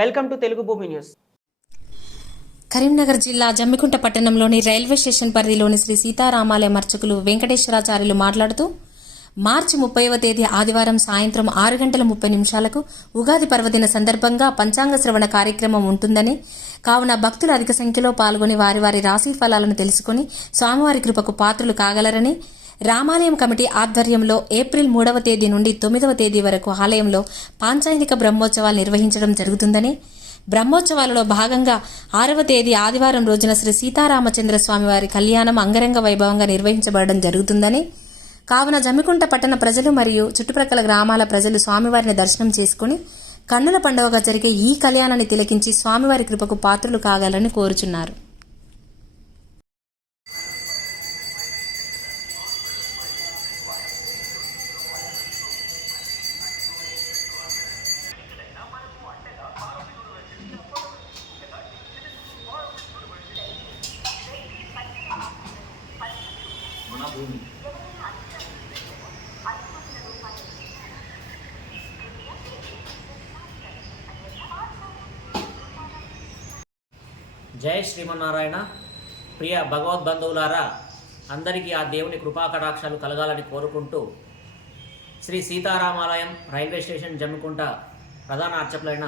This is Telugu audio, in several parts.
వెల్కమ్ టు తెలుగు భూమి న్యూస్. కరీంనగర్ జిల్లా జమ్మికుంట పట్టణంలోని రైల్వే స్టేషన్ పరిధిలోని శ్రీ సీతారామాలయ మర్చకులు వెంకటేశ్వరాచార్యులు మాట్లాడుతూ మార్చి ముప్పైవ తేదీ ఆదివారం సాయంత్రం ఆరు గంటల ముప్పై నిమిషాలకు ఉగాది పర్వదిన సందర్భంగా పంచాంగ శ్రవణ కార్యక్రమం ఉంటుందని కావున భక్తులు అధిక సంఖ్యలో పాల్గొని వారి వారి రాశి ఫలాలను తెలుసుకుని స్వామివారి కృపకు పాత్రులు కాగలరని రామాలయం కమిటీ ఆధ్వర్యంలో ఏప్రిల్ మూడవ తేదీ నుండి తొమ్మిదవ తేదీ వరకు ఆలయంలో పాంచాయనిక బ్రహ్మోత్సవాలు నిర్వహించడం జరుగుతుందని. బ్రహ్మోత్సవాలలో భాగంగా ఆరవ తేదీ ఆదివారం రోజున శ్రీ సీతారామచంద్ర స్వామి వారి కళ్యాణం అంగరంగ వైభవంగా నిర్వహించబడడం జరుగుతుందని. కావున జమ్మికుంట పట్టణ ప్రజలు మరియు చుట్టుప్రక్కల గ్రామాల ప్రజలు స్వామివారిని దర్శనం చేసుకుని కన్నుల పండుగగా జరిగే ఈ కళ్యాణాన్ని తిలకించి స్వామివారి కృపకు పాత్రలు కాగలని కోరుచున్నారు. జై శ్రీమన్నారాయణ. ప్రియ భగవద్బంధువులారా అందరికీ ఆ దేవుని కృపాకటాక్షాలు కలగాలని కోరుకుంటూ శ్రీ సీతారామాలయం రైల్వే స్టేషన్ జమ్మికుంట ప్రధాన అర్చకులైన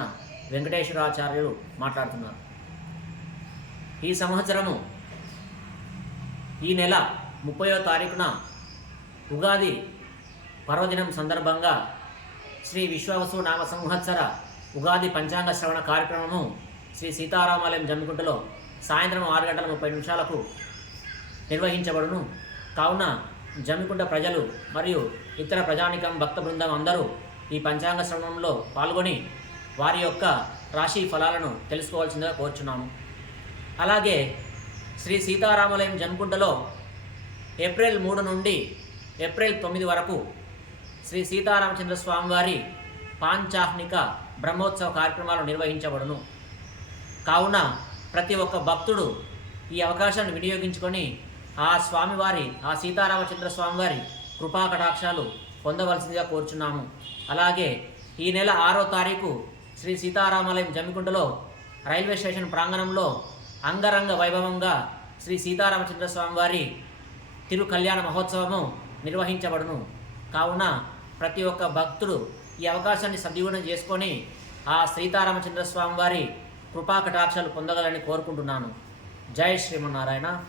వెంకటేశ్వరాచార్యులు మాట్లాడుతున్నారు. ఈ సంవత్సరము ఈ నెల ముప్పయో తారీఖున ఉగాది పర్వదినం సందర్భంగా శ్రీ విశ్వవసు నామ సంవత్సర ఉగాది పంచాంగ శ్రవణ కార్యక్రమము శ్రీ సీతారామాలయం జమ్మికుంటలో సాయంత్రం ఆరు గంటల ముప్పై నిమిషాలకు నిర్వహించబడును. కావున జమ్మికుంట ప్రజలు మరియు ఇతర ప్రజానికం భక్త బృందం అందరూ ఈ పంచాంగ శ్రవణంలో పాల్గొని వారి యొక్క రాశి ఫలాలను తెలుసుకోవాల్సిందిగా కోరుచున్నాము. అలాగే శ్రీ సీతారామాలయం జమ్మికుంటలో ఏప్రిల్ మూడు నుండి ఏప్రిల్ తొమ్మిది వరకు శ్రీ సీతారామచంద్ర స్వామివారి పాంచాహ్నిక బ్రహ్మోత్సవ కార్యక్రమాలు నిర్వహించబడును. కావున ప్రతి ఒక్క భక్తుడు ఈ అవకాశాన్ని వినియోగించుకొని ఆ స్వామివారి ఆ సీతారామచంద్ర స్వామివారి కృపా కటాక్షాలు పొందవలసిందిగా కోరుచున్నాము. అలాగే ఈ నెల ఆరో తారీఖు శ్రీ సీతారామాలయం జమ్మికుంటలో రైల్వే స్టేషన్ ప్రాంగణంలో అంగరంగ వైభవంగా శ్రీ సీతారామచంద్ర స్వామివారి తిరు కళ్యాణ మహోత్సవము నిర్వహించబడును. కావున ప్రతి ఒక్క భక్తుడు ఈ అవకాశాన్ని సద్వినియోగం చేసుకొని ఆ సీతారామచంద్ర స్వామి వారి కృపా కటాక్షాలు పొందగలని కోరుకుంటున్నాను. జై శ్రీమన్నారాయణ.